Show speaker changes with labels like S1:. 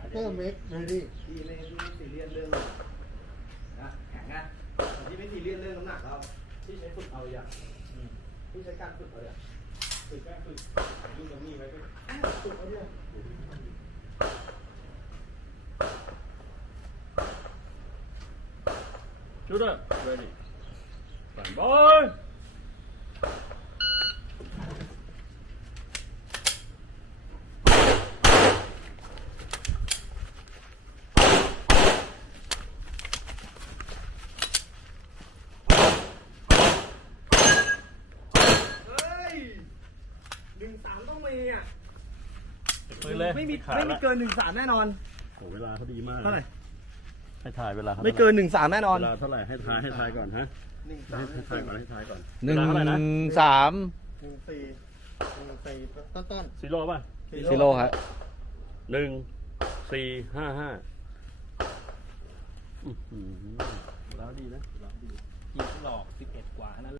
S1: After make ready
S2: พี่ไม่ซีเรียสเรื่องนะแข็งนะพี่ไม่ซีเรียสเรื่องน้ำหนักเราพี่ใช้ฝึกเอาอย่างพี่ใช้การฝึกเอาอย่างฝึกแค่ฝึกยุ่งกับนี่ไว้ก็ฝึกเอาเนี่ย
S3: Shooter ready stand by
S2: 1-3ต้องมีอ่ะ
S3: ปืนเลย
S2: ไม่มี
S3: ขาด
S2: ไม่มี
S3: ละ
S2: เกิน 1-3แน่นอน
S3: โอ้เวลาเขาดีมาก
S2: เท่าไหร่
S3: ให้ทายเวลาเขา
S2: ไม่เกิน 1-3แน่นอน
S3: เวลาเท่าไหร่ให้ทายก่อนฮะให้ทายก่อน
S4: หนึ่ง
S3: เวลาเท่าไหร่นะ
S4: สาม
S1: 14ต้น
S3: ซีโร่ป่ะ
S4: ซิโร่ครับ
S3: 1455แล้วดีนะ
S5: ยิงหลอก11 กว่านั้น